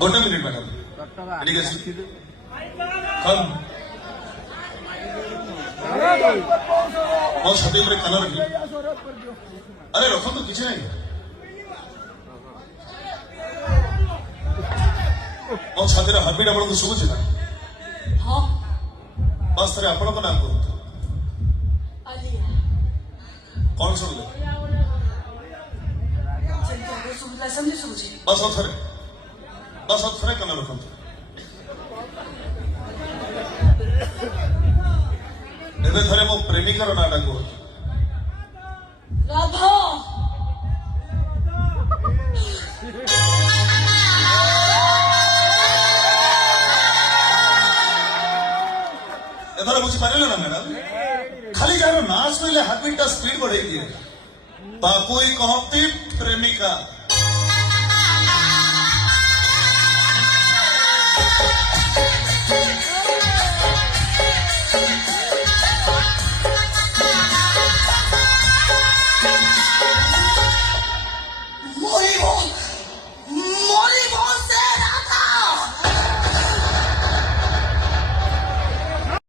गोटे minute madam कम मो छाती पर कान रखी अरे रखो तो किसी नहीं मो छाती हार्टबीट आपको शुभुची ना हाँ बस थे आपण नाम कहतु कौन शुणिले बस थे कान रखु एबे थरे मो प्रेमिकार नाटा कहतु राधा एथर बुझी पारे ना मैडम खाली जार ना शुणिले हार्टबीट स्पीड बढ़े ताकू ही कहती प्रेमिका